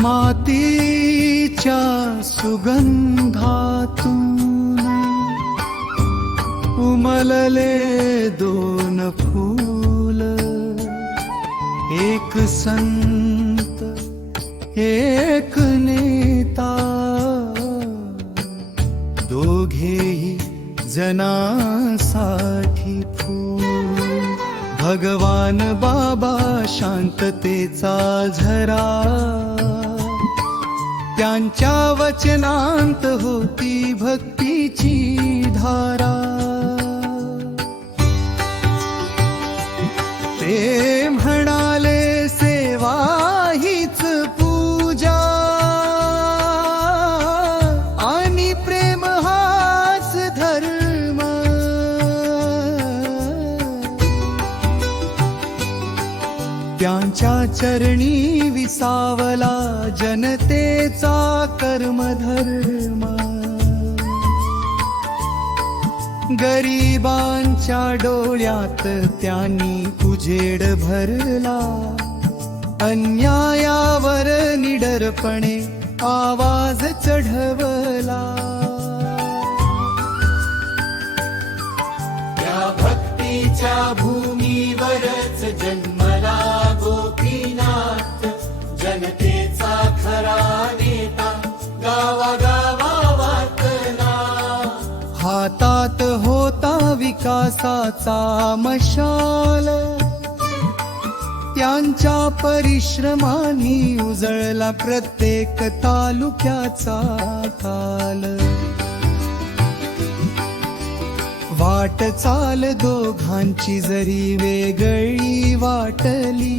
मातीच्या सुगंधातून उमलले दोन फूल. एक संत एक नेता. दोघेही जनासाठी फूल. भगवान बाबा शांततेचा झरा. त्यांच्या वचनांत होती भक्तीची धारा. ते म्हणाले सेवा हीच पूजा. आणि प्रेम हाच धर्म. त्यांच्या चरणी विसावला जनतेचा कर्मधर्म. गरिबांच्या डोळ्यात त्यांनी उजेड भरला. अन्यायावर निडरपणे आवाज चढवला. त्या भक्तीच्या भूमीवरच जन्मला गोपीनाथ. जनतेचा खरा विकासाचा मशाल. त्यांच्या परिश्रमानी उजळला प्रत्येक तालुक्याचा ताल. वाट चाल दोघांची जरी वेगळी वाटली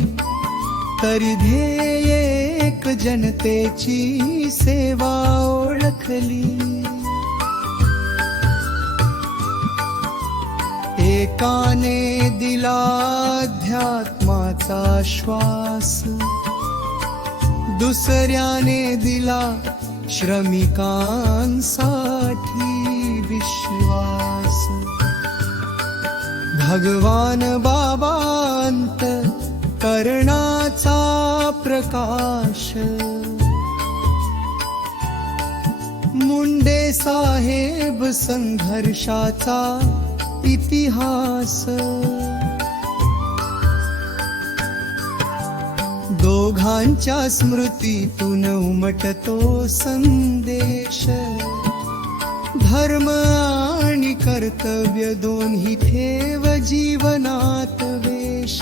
तरी ध्येय एक जनतेची सेवा ओळखली. एकाने दिला अध्यात्माचा श्वास. दुसऱ्याने दिला श्रमिकांसाठी विश्वास. भगवान बाबांत कर्णाचा प्रकाश. मुंडे साहेब संघर्षाचा इतिहास. दोघांच्या स्मृतीतून उमटतो संदेश. धर्म आणि कर्तव्य दोन्ही ठेव जीवनात वेश.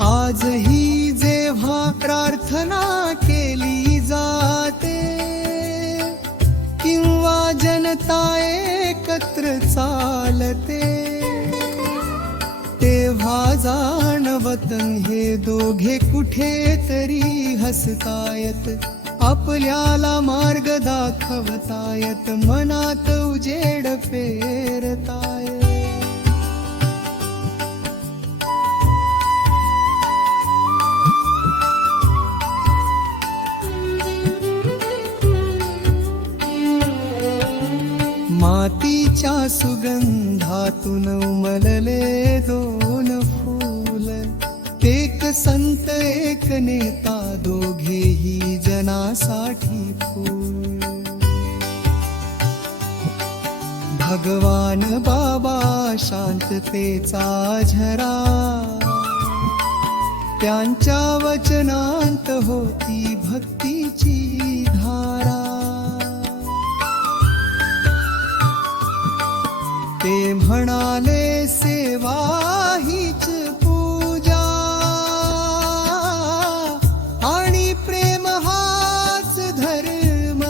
आजही जेव्हा प्रार्थना चालते. तेव्हा जाणवत हे दोघे कुठे तरी हसतायत. आपल्याला मार्ग दाखवतायत मनात उजेड पेरतायत. सुगंधातून उमलले दोन फूल. एक संत एक नेता दोघेही जनासाठी फूल. भगवान बाबा शांततेचा झरा. त्यांच्या वचनांत होती भक्तीची म्हणाले सेवा हीच पूजा. आणि प्रेम हाच धर्म.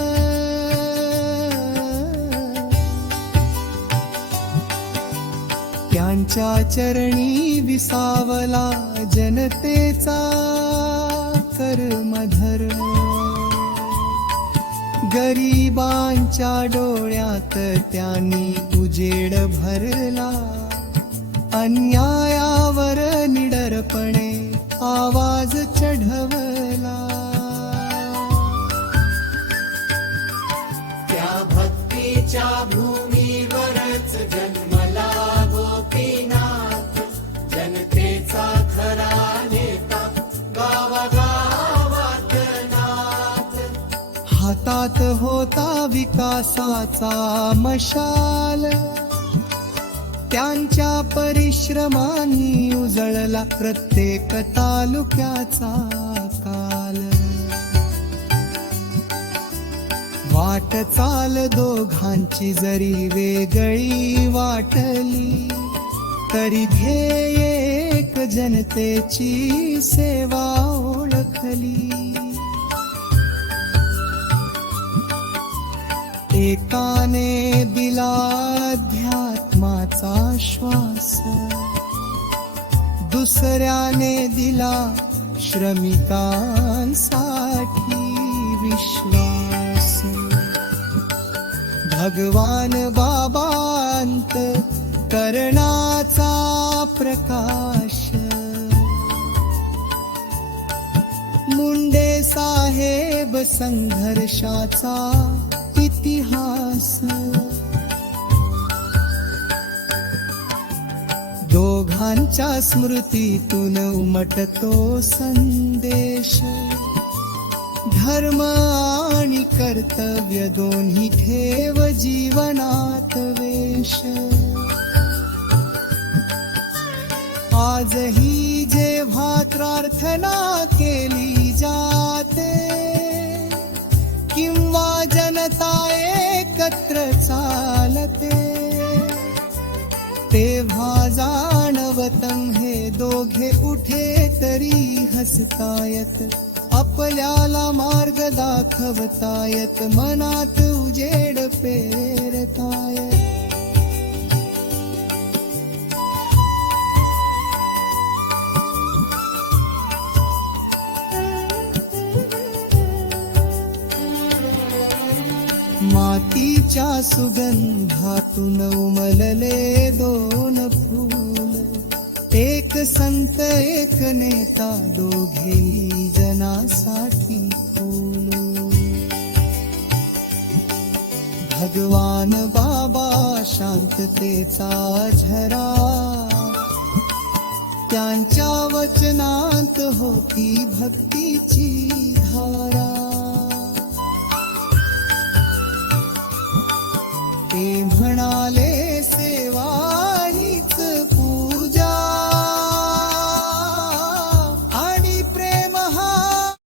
त्यांच्या चरणी विसावला जनतेचा कर्मधर्म. गरिबांच्या डोळ्यात त्यांनी उजेड भरला. अन्यायावर निडरपणे आवाज चढवला. त्यात होता विकासाचा मशाल. त्यांच्या परिश्रमानी उजळला प्रत्येक तालुक्याचा काल वाट चाल दोघांची जरी वेगळी वाटली तरी ध्येय एक जनतेची सेवा ओळखली. एकाने दिला अध्यात्माचा श्वास. दुसऱ्याने दिला श्रमिकांसाठी विश्वास. भगवान बाबांत करणाचा प्रकाश. मुंडे साहेब संघर्षाचा इतिहास। दोघांच्या स्मृतीतून उमटतो संदेश. धर्म आणि कर्तव्य दोन्ही ठेव जीवनात वेश. आजही जेव्हा प्रार्थना केली दोघे उठे तरी हसतायत. आपल्याला मार्ग दाखवतायत. मनात उजेड पेरतायत. मातीच्या सुगंधातून उमलले दोन फूल. एक संत एक नेता दोघेही जनासाठी फूल. भगवान बाबा शांततेचा झरा. त्यांच्या वचनात होती भक्तीची